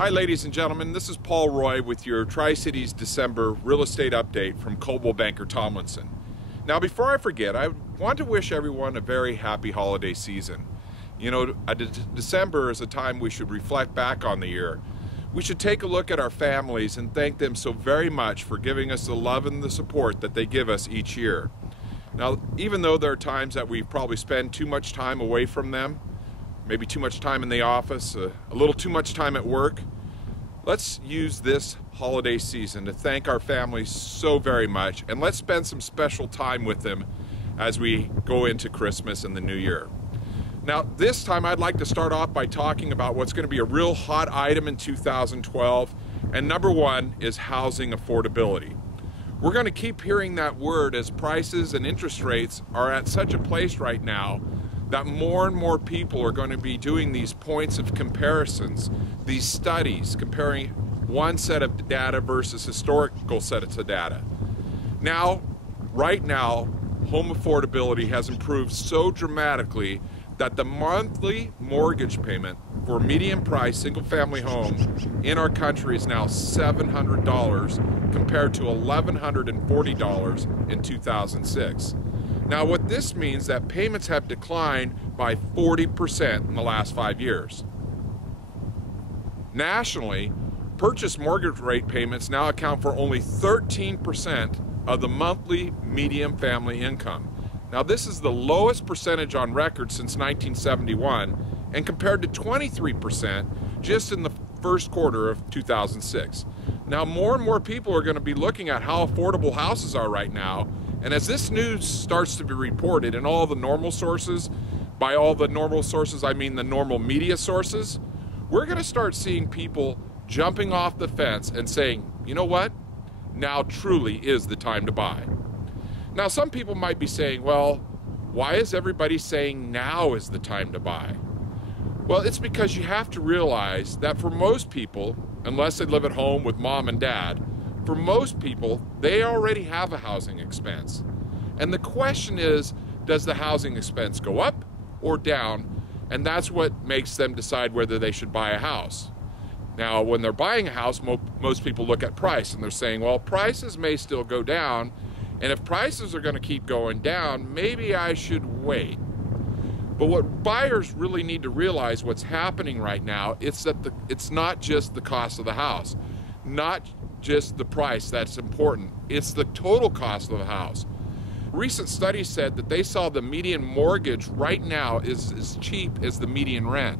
Hi ladies and gentlemen, this is Paul Roy with your Tri-Cities December real estate update from Coldwell Banker Tomlinson. Now before I forget, I want to wish everyone a very happy holiday season. You know, December is a time we should reflect back on the year. We should take a look at our families and thank them so very much for giving us the love and the support that they give us each year. Now, even though there are times that we probably spend too much time away from them, maybe too much time in the office, a little too much time at work, let's use this holiday season to thank our families so very much, and let's spend some special time with them as we go into Christmas and the New Year. Now, this time I'd like to start off by talking about what's going to be a real hot item in 2012, and number one is housing affordability. We're going to keep hearing that word as prices and interest rates are at such a place right now that more and more people are going to be doing these points of comparisons, these studies comparing one set of data versus historical sets of data. Now, right now, home affordability has improved so dramatically that the monthly mortgage payment for a median price single family home in our country is now $700 compared to $1,140 in 2006. Now what this means that payments have declined by 40% in the last 5 years. Nationally, purchase mortgage rate payments now account for only 13% of the monthly median family income. Now this is the lowest percentage on record since 1971 and compared to 23% just in the first quarter of 2006. Now more and more people are going to be looking at how affordable houses are right now. And as this news starts to be reported in all the normal sources, by all the normal sources I mean the normal media sources, we're going to start seeing people jumping off the fence and saying, you know what, now truly is the time to buy. Now some people might be saying, well, why is everybody saying now is the time to buy? Well, it's because you have to realize that for most people, unless they live at home with mom and dad, for most people, they already have a housing expense. And the question is, does the housing expense go up or down? And that's what makes them decide whether they should buy a house. Now, when they're buying a house, most people look at price and they're saying, well, prices may still go down. And if prices are going to keep going down, maybe I should wait. But what buyers really need to realize what's happening right now, it's that it's not just the cost of the house, not just the price that's important. It's the total cost of the house. Recent studies said that they saw the median mortgage right now is as cheap as the median rent.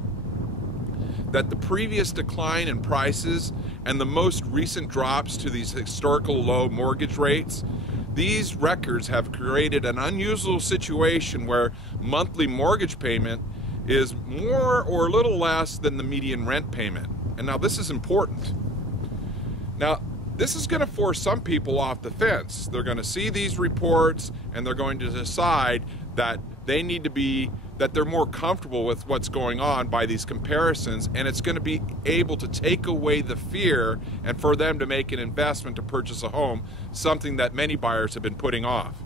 That the previous decline in prices and the most recent drops to these historical low mortgage rates, these records have created an unusual situation where monthly mortgage payment is more or a little less than the median rent payment. And now this is important. Now, this is going to force some people off the fence. They're going to see these reports and they're going to decide that they need to be, that they're more comfortable with what's going on by these comparisons, and it's going to be able to take away the fear and for them to make an investment to purchase a home, something that many buyers have been putting off.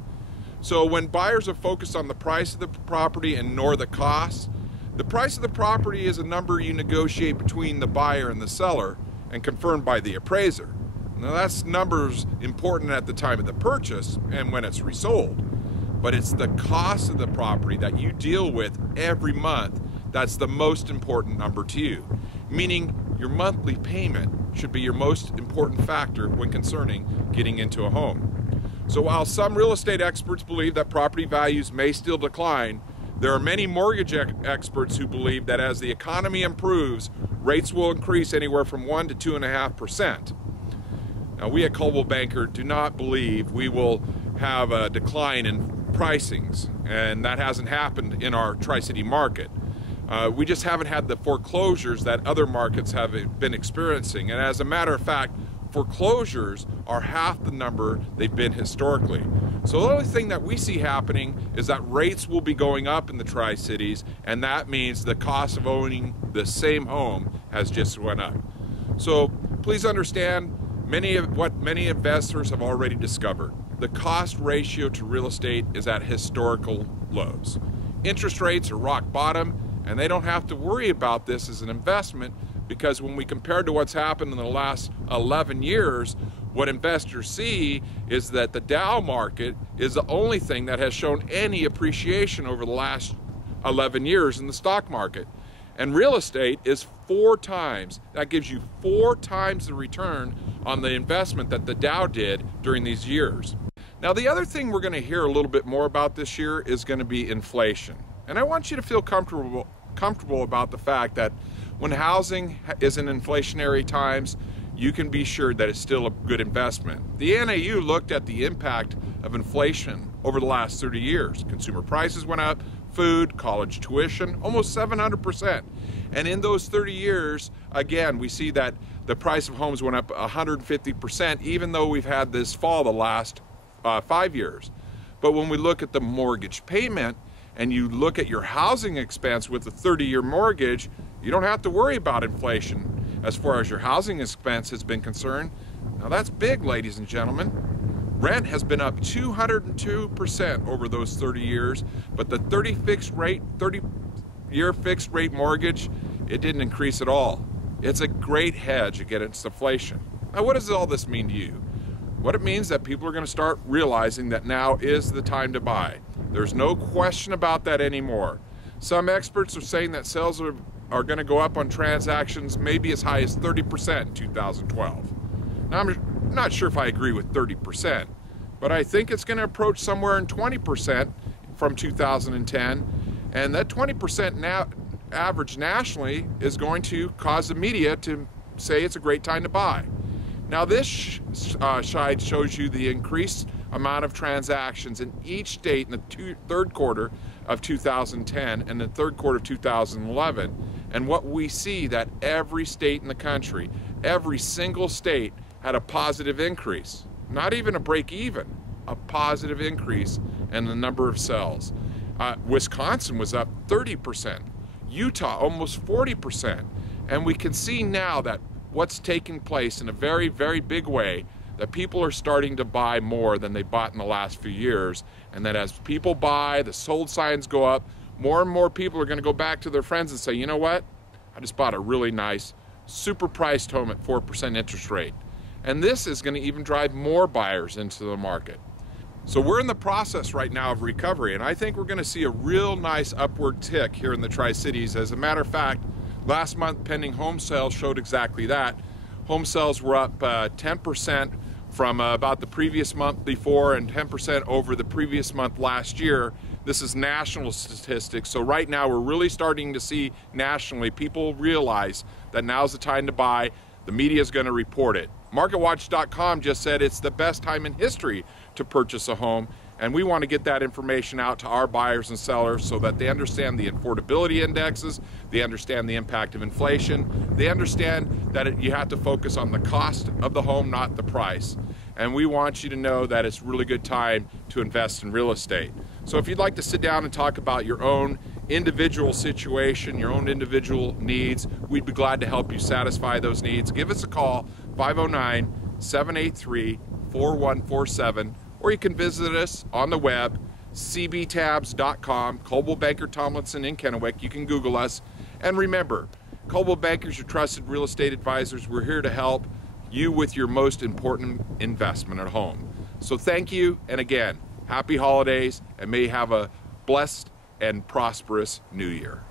So when buyers are focused on the price of the property and ignore the cost, the price of the property is a number you negotiate between the buyer and the seller and confirmed by the appraiser. Now that's numbers important at the time of the purchase and when it's resold, but it's the cost of the property that you deal with every month that's the most important number to you, meaning your monthly payment should be your most important factor when concerning getting into a home. So while some real estate experts believe that property values may still decline, there are many mortgage experts who believe that as the economy improves, rates will increase anywhere from 1% to 2.5%. Now, we at Coldwell Banker do not believe we will have a decline in pricings, and that hasn't happened in our Tri-City market. We just haven't had the foreclosures that other markets have been experiencing, and as a matter of fact, foreclosures are half the number they've been historically. So the only thing that we see happening is that rates will be going up in the Tri-Cities, and that means the cost of owning the same home has just went up. So please understand, many investors have already discovered the cost ratio to real estate is at historical lows. Interest rates are rock bottom, and they don't have to worry about this as an investment because when we compare to what's happened in the last 11 years, what investors see is that the Dow market is the only thing that has shown any appreciation over the last 11 years in the stock market. And real estate is 4 times. That gives you 4 times the return on the investment that the Dow did during these years. Now, the other thing we're going to hear a little bit more about this year is going to be inflation. And I want you to feel comfortable about the fact that when housing is in inflationary times, you can be sure that it's still a good investment. The NAU looked at the impact of inflation over the last 30 years. Consumer prices went up, food, college tuition, almost 700%. And in those 30 years, again, we see that the price of homes went up 150%, even though we've had this fall the last 5 years. But when we look at the mortgage payment and you look at your housing expense with a 30-year mortgage, you don't have to worry about inflation as far as your housing expense has been concerned. Now that's big, ladies and gentlemen. Rent has been up 202% over those 30 years, but the 30-year fixed rate mortgage, it didn't increase at all. It's a great hedge against inflation. Now, what does all this mean to you? What it means that people are going to start realizing that now is the time to buy. There's no question about that anymore. Some experts are saying that sales are going to go up on transactions maybe as high as 30% in 2012. Now, I'm not sure if I agree with 30%, but I think it's going to approach somewhere in 20% from 2010, and that 20% average nationally is going to cause the media to say it's a great time to buy. Now, this slide shows you the increased amount of transactions in each state in the third quarter of 2010 and the third quarter of 2011. And what we see that every state in the country, every single state had a positive increase. Not even a break even, a positive increase in the number of sales. Wisconsin was up 30%, Utah almost 40%. And we can see now that what's taking place in a very, very big way, that people are starting to buy more than they bought in the last few years, and that as people buy, the sold signs go up, more and more people are going to go back to their friends and say, you know what, I just bought a really nice, super priced home at 4% interest rate. And this is going to even drive more buyers into the market. So we're in the process right now of recovery, and I think we're going to see a real nice upward tick here in the Tri-Cities. As a matter of fact, last month pending home sales showed exactly that. Home sales were up 10% from about the previous month before and 10% over the previous month last year. This is national statistics, so right now we're really starting to see nationally people realize that now's the time to buy. The media is going to report it. MarketWatch.com just said it's the best time in history to purchase a home, and we want to get that information out to our buyers and sellers so that they understand the affordability indexes, they understand the impact of inflation, they understand that you have to focus on the cost of the home, not the price. And we want you to know that it's a really good time to invest in real estate. So if you'd like to sit down and talk about your own individual situation, your own individual needs, we'd be glad to help you satisfy those needs. Give us a call, 509-783-4147, or you can visit us on the web, cbtabs.com, Coldwell Banker Tomlinson in Kennewick. You can Google us. And remember, Coldwell Bankers, your trusted real estate advisors. We're here to help you with your most important investment at home. So thank you, and again, happy holidays, and may you have a blessed and prosperous new year.